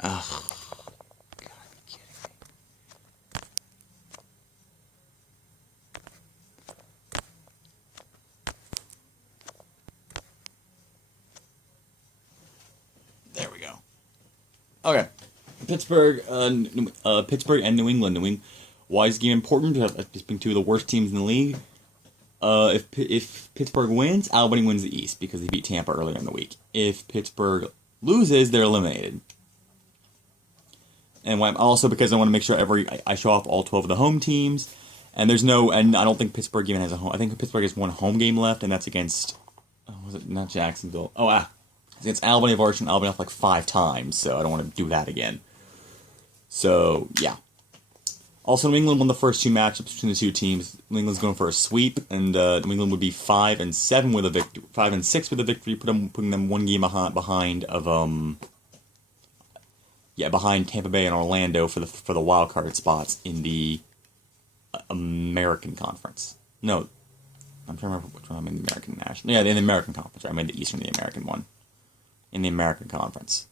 Ugh. God, are you kidding me? There we go. Okay. Pittsburgh and New England. Why is the game important? It's been two of the worst teams in the league. If Pittsburgh wins, Albany wins the East because they beat Tampa earlier in the week. If Pittsburgh loses, they're eliminated. And also because I want to make sure I show off all 12 of the home teams. And I don't think Pittsburgh even has a home. I think Pittsburgh has one home game left, and that's against, was it not Jacksonville? It's against Albany. I've already shown Albany off like 5 times, so I don't want to do that again. So, yeah. Also, New England won the first 2 matchups between the two teams. New England's going for a sweep, and New England would be 5-7 with a victory, 5-6 with a victory, putting them 1 game behind Tampa Bay and Orlando for the wild card spots in the American Conference. No, I'm trying to remember which one I'm in. The American National. Yeah, in the American Conference. Right? I'm in the Eastern, the American one, in the American Conference.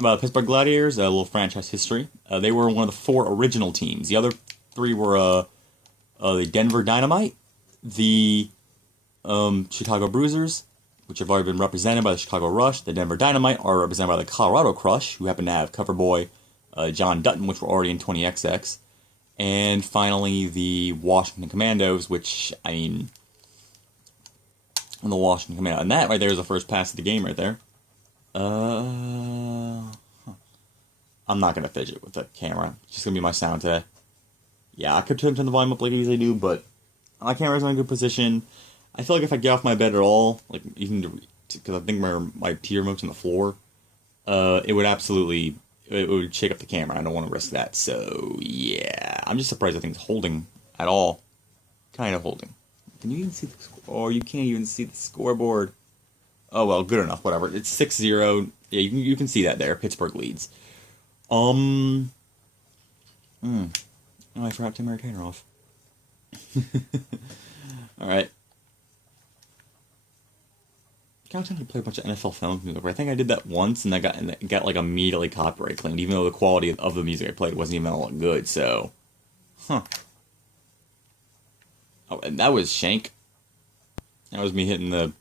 About the Pittsburgh Gladiators, a little franchise history. They were one of the 4 original teams. The other 3 were the Denver Dynamite, the Chicago Bruisers, which have already been represented by the Chicago Rush. The Denver Dynamite are represented by the Colorado Crush, who happen to have cover boy John Dutton, which were already in 20XX. And finally, the Washington Commandos, which, I mean, the Washington Commando. And that right there is the first pass of the game right there. I'm not going to fidget with the camera. It's just going to be my sound today. Yeah, I could turn the volume up like I usually do, but my camera's in a good position. I feel like if I get off my bed at all, like even because I think my TV remote's on the floor, it would shake up the camera. I don't want to risk that. So, yeah. I'm just surprised I think it's holding at all. Kind of holding. Can you even see the score? Oh, you can't even see the scoreboard. Oh, well, good enough, whatever. It's 6-0. Yeah, you can see that there. Pittsburgh leads. Oh, I forgot to take my retainer off. Alright. I kind of tempted to play a bunch of NFL film music, but I think I did that once, and I got like immediately copyright claimed, even though the quality of the music I played wasn't even all that good, so... Huh. Oh, and that was Shank. That was me hitting the...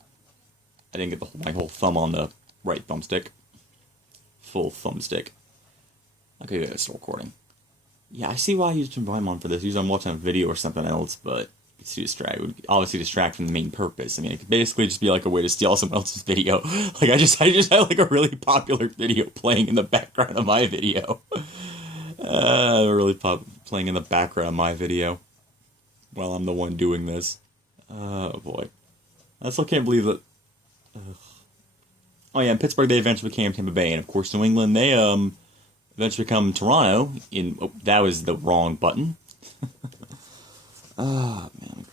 I didn't get my whole thumb on the right thumbstick. Full thumbstick. Okay, yeah, it's still recording. Yeah, I see why I used volume on for this. Usually I'm watching a video or something else, but it's too distract. It would obviously distract from the main purpose. I mean, it could basically just be like a way to steal someone else's video. Like, I just had like a really popular video playing in the background of my video. Playing in the background of my video. While I'm the one doing this. Oh, boy. I still can't believe that... Ugh. Oh yeah, in Pittsburgh they eventually became Tampa Bay, and of course New England they eventually become Toronto. That was the wrong button. Oh man,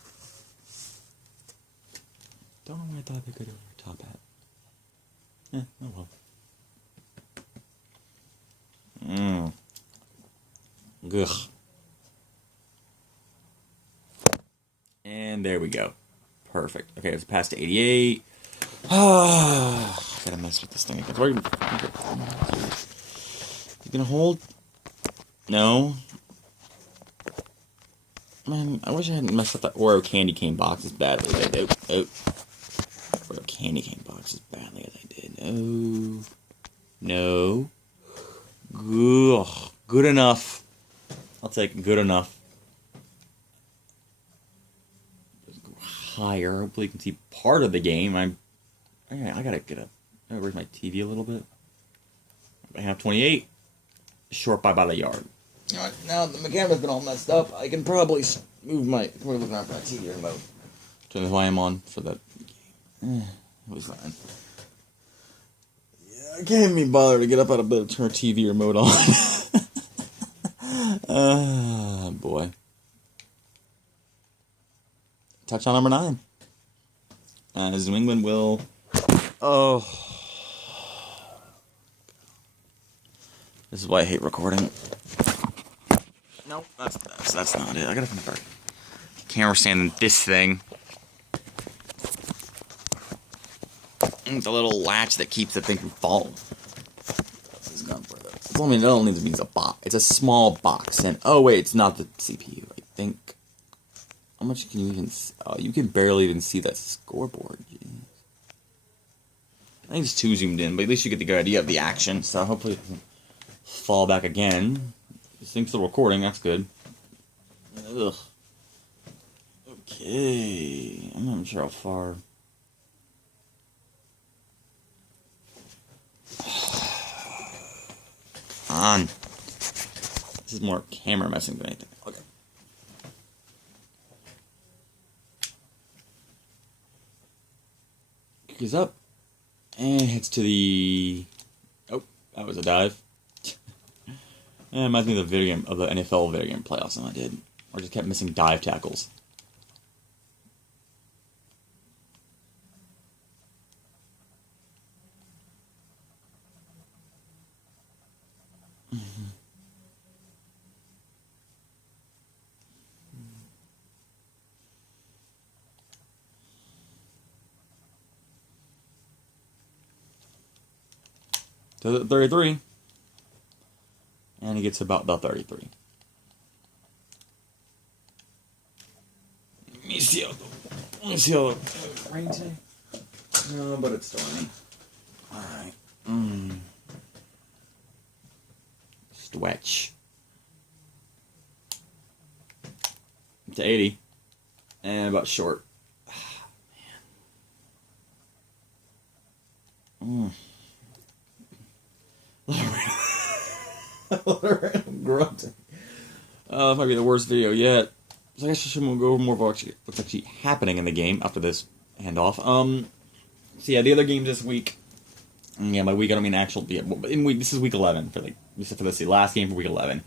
don't know why I thought they could do a top hat. Oh well. Ugh. And there we go. Perfect. Okay, it's past 88. Gotta mess with this thing again. You gonna hold? No. Man, I wish I hadn't messed up that Oreo candy cane box as badly as I did. Oreo candy cane box as badly as I did. No. Good enough. I'll take good enough. Higher. Hopefully you can see part of the game. I gotta raise my TV a little bit. I have 28. Short by about a yard. Alright, now that the camera's been all messed up, I can probably move we're looking at my TV remote. Turn the volume on for that. It was fine. Yeah, I can't even bother to get up out of bed to turn TV remote on. Ah, boy. Touchdown number 9. As New England will... Oh. This is why I hate recording. Nope, that's not it. I gotta find a camera stand in this thing. The little latch that keeps the thing from falling. It's gun for though. It's only, it only means a box. It's a small box, and oh wait, it's not the CPU. I think. How much can you even? Oh, you can barely even see that scoreboard. Jeez. I think it's too zoomed in, but at least you get the good idea of the action. So hopefully it doesn't fall back again. This thing's still recording. That's good. Ugh. Okay, I'm not sure how far. On. This is more camera messing than anything. Okay. Goes up and hits to the. Oh, that was a dive. And it reminds me of the video game of the NFL video game playoffs I did, or just kept missing dive tackles. To the 33. And he gets about the 33. Let me see how the rain today. No, but it's stormy. Alright. Stretch. To 80. And about short. Man. Grunting. This might be the worst video yet. So I guess I should go over more of what's actually happening in the game after this handoff. So yeah, the other games this week. Yeah, by week I don't mean actual. Yeah, this is week 11 for the last game for week 11.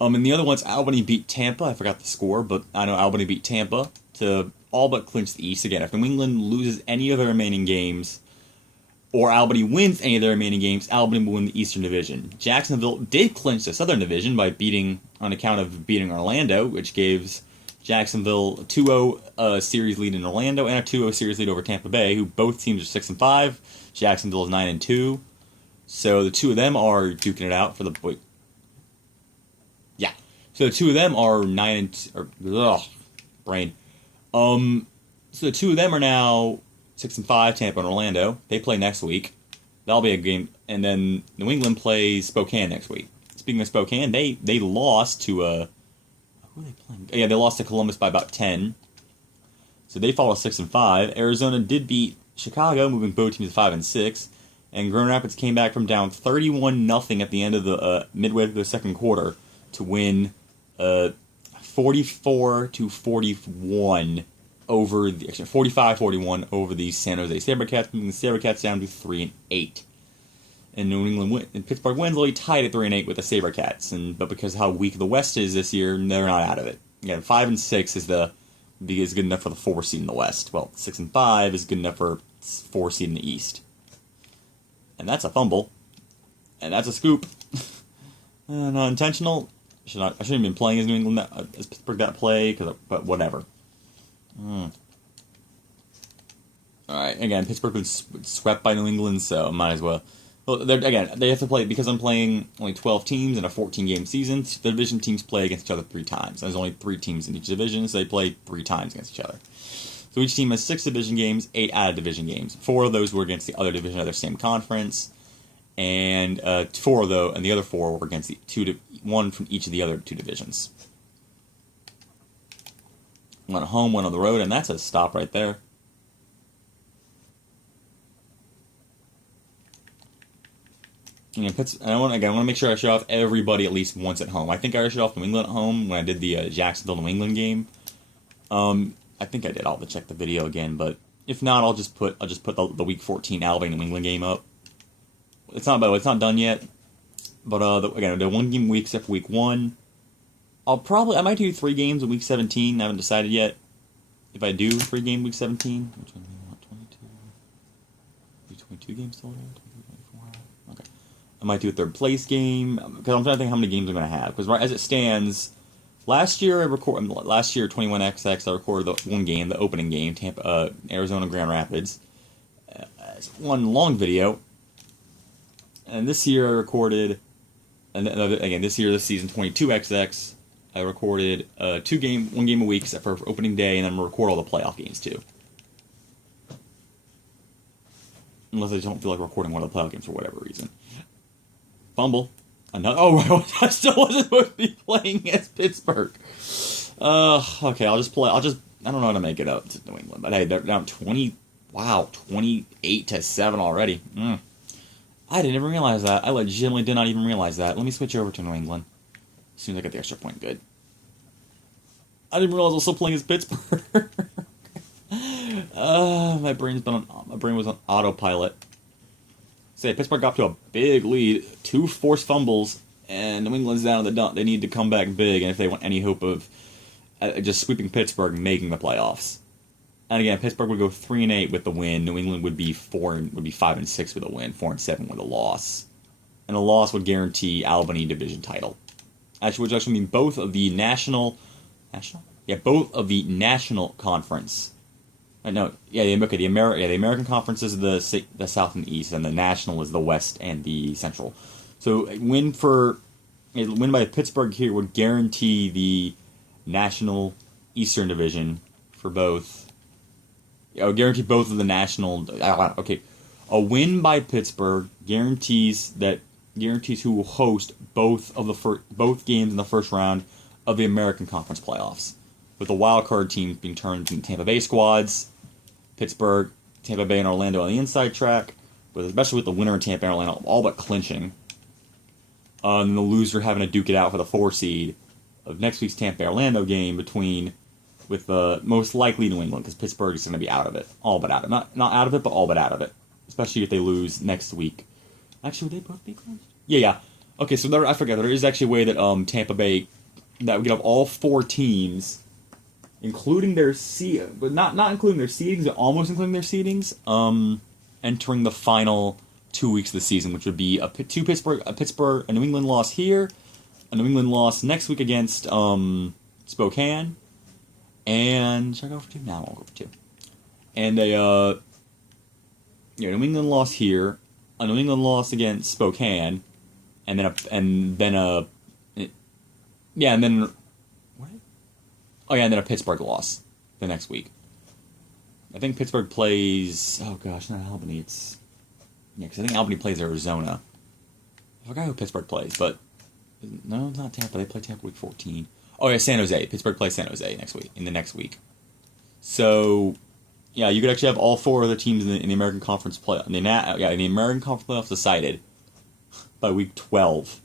And the other ones, Albany beat Tampa. I forgot the score, but I know Albany beat Tampa to all but clinch the East again. If New England loses any of their remaining games, or Albany wins any of their remaining games, Albany will win the Eastern Division. Jacksonville did clinch the Southern Division by on account of beating Orlando, which gives Jacksonville a 2-0 series lead in Orlando and a 2-0 series lead over Tampa Bay, who both teams are 6-5. Jacksonville is 9-2. So the two of them are duking it out for the yeah. So the two of them are 9-2. Brain. So the two of them are now 6-5, Tampa and Orlando. They play next week. That'll be a game. And then New England plays Spokane next week. Speaking of Spokane, they lost to who are they playing? Yeah, they lost to Columbus by about 10. So they fall to 6-5. Arizona did beat Chicago, moving both teams to 5-6. And Grand Rapids came back from down 31-0 at the end of the midway through the second quarter to win 44-41 over the 45-41 over the San Jose SaberCats, moving the SaberCats down to 3-8. And Pittsburgh wins only tied at 3-8 with the SaberCats, but because of how weak the West is this year, they're not out of it. Again, 5-6 is good enough for the 4 seed in the West. Well, 6-5 is good enough for 4 seed in the East. And that's a fumble, and that's a scoop. Not intentional. I shouldn't have been playing as New England as Pittsburgh that play, but whatever. Alright, again, Pittsburgh was swept by New England, so might as well. Well, they have to play, because I'm playing only 12 teams in a 14-game season, the division teams play against each other 3 times. There's only 3 teams in each division, so they play 3 times against each other. So each team has 6 division games, 8 out-of-division games. 4 of those were against the other division of their same conference, and 4 of those, and the other 4 were against one from each of the other 2 divisions. One at home, one on the road, and that's a stop right there. I want to make sure I show off everybody at least once at home. I think I showed off New England at home when I did the Jacksonville New England game. I think I did. I'll have to check the video again, but if not, I'll just put the Week 14 Albany New England game up. It's not done yet, but again, the 1 game week except for Week 1. I might do 3 games in Week 17. I haven't decided yet. If I do 3 game Week 17, which one? 22 games still? 24. Okay. I might do a 3rd place game because I'm trying to think how many games I'm going to have. Because as it stands, last year 21XX I recorded the 1 game, the opening game, Arizona Grand Rapids. it's one long video. And this year I recorded, and again, this season 22XX, I recorded one game a week except for opening day, and then we'll record all the playoff games too. Unless I don't feel like recording one of the playoff games for whatever reason. Fumble. Another. Oh, right, I still wasn't supposed to be playing as Pittsburgh. Okay, I don't know how to make it up to New England, but hey, they're down 20. Wow, 28-7 already. I didn't even realize that. I legitimately did not even realize that. Let me switch over to New England. As soon as I get the extra point, good. I didn't realize I was still playing as Pittsburgh. My brain was on autopilot. Say, Pittsburgh got to a big lead, 2 forced fumbles, and New England's down in the dump. They need to come back big, and if they want any hope of just sweeping Pittsburgh and making the playoffs. And again, Pittsburgh would go 3-8 with the win. New England would be 5-6 with a win, 4-7 with a loss, and a loss would guarantee Albany division title. Which would actually mean both of the national conference. The American Conference is the South and the East, and the National is the West and the Central. So a win by Pittsburgh here would guarantee the National Eastern Division for both. It would guarantee both of the national. Okay, a win by Pittsburgh guarantees who will host both games in the first round of the American Conference playoffs, with the wild card team being turned into Tampa Bay squads. Pittsburgh, Tampa Bay, and Orlando on the inside track, especially with the winner in Tampa and Orlando all but clinching. And the loser having to duke it out for the 4 seed of next week's Tampa Orlando game with most likely New England, because Pittsburgh is going to be out of it, all but out of it. Not out of it, but all but out of it, especially if they lose next week. Actually, would they both be clinched? Yeah. Okay, so there is actually a way that Tampa Bay, that would get up all 4 teams, including their but not including their seedings, but almost including their seedings, entering the final 2 weeks of the season, which would be a New England loss here, a New England loss next week against Spokane, and should I go for 2? No, I won't go for 2. And a New England loss here, a New England loss against Spokane, and then a Pittsburgh loss the next week. I think Pittsburgh plays. Oh gosh, not Albany. Because I think Albany plays Arizona. I forgot who Pittsburgh plays, but no, it's not Tampa. They play Tampa week 14. Oh yeah, San Jose. Pittsburgh plays San Jose in the next week. So yeah, you could actually have all 4 of the teams in the American Conference play. In the American Conference playoffs decided by week 12.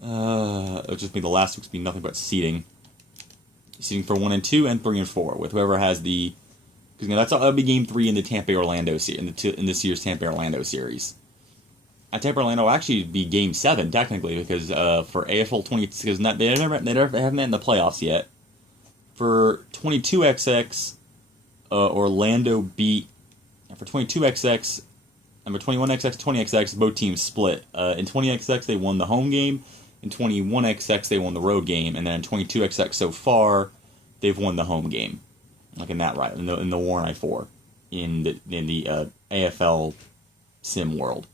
It'll just be the last week's be nothing but seeding for 1 and 2 and 3 and 4 with whoever has the. Because that'll be game 3 in the Tampa Orlando in this year's Tampa Orlando series. At Tampa Orlando will actually be game 7 technically, because for AFL 20, because they haven't met in the playoffs yet. For 22XX, Orlando beat. And for 22XX and for 21XX, 20XX, both teams split. In 20XX, they won the home game. In 21XX, they won the road game, and then in 22XX so far, they've won the home game, like in that right in the Warren I-4 in the AFL sim world.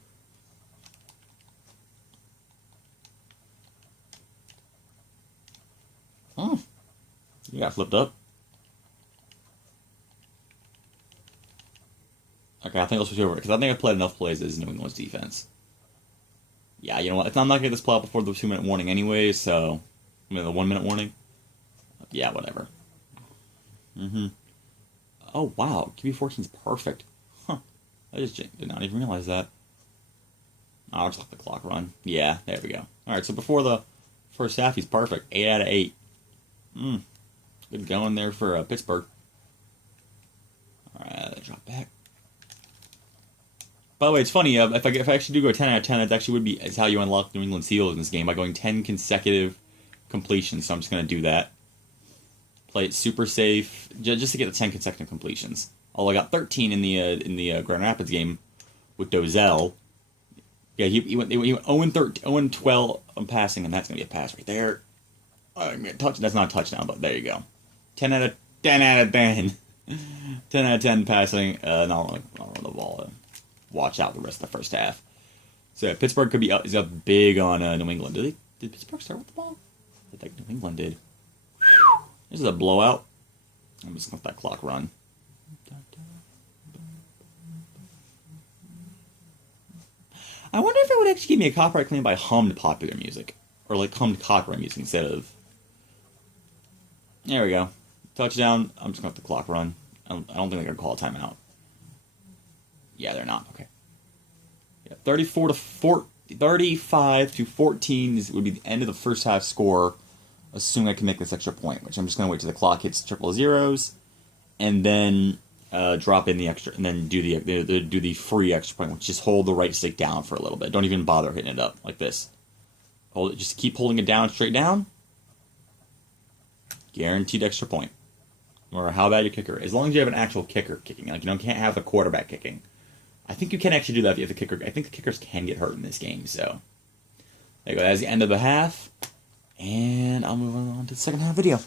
You got flipped up. Okay, I think I'll switch over because I think I've played enough plays as New England's defense. Yeah, you know what? I'm not going to get this play out before the 2-minute warning anyway, so. The 1-minute warning? Yeah, whatever. Oh, wow. QB14 is perfect. Huh. I just did not even realize that. I'll just let the clock run. Yeah, there we go. Alright, so before the first half, he's perfect. 8 out of 8. Good going there for Pittsburgh. Alright, drop back. By the way, it's funny, if I actually do go 10 out of 10, it actually is how you unlock New England Seals in this game, by going 10 consecutive completions, so I'm just going to do that. Play it super safe, just to get the 10 consecutive completions. Although I got 13 in the Grand Rapids game with Dozell. Yeah, he went 0-12 on passing, and that's going to be a pass right there. That's not a touchdown, but there you go. 10 out of 10. 10 out of 10 passing. Not run the ball. Watch out the rest of the first half. So yeah, Pittsburgh could be up, is up big on New England. Did Pittsburgh start with the ball? I think New England did. Whew. This is a blowout. I'm just going to let that clock run. I wonder if it would actually give me a copyright claim by hummed popular music. Or like hummed copyright music instead of... There we go. Touchdown. I'm just going to let the clock run. I don't think they're going to call a timeout. Yeah, they're not. Okay. Yeah, 35 to 14 would be the end of the first half score, assuming I can make this extra point, which I'm just going to wait till the clock hits triple zeros, and then drop in the extra, and then do the free extra point, which is hold the right stick down for a little bit. Don't even bother hitting it up like this. Hold it. Just keep holding it down, straight down. Guaranteed extra point. Or how bad your kicker. As long as you have an actual kicker kicking, like you can't have the quarterback kicking. I think you can actually do that if you have the kicker. I think the kickers can get hurt in this game, so there you go. That's the end of the half, and I'll move on to the second half video.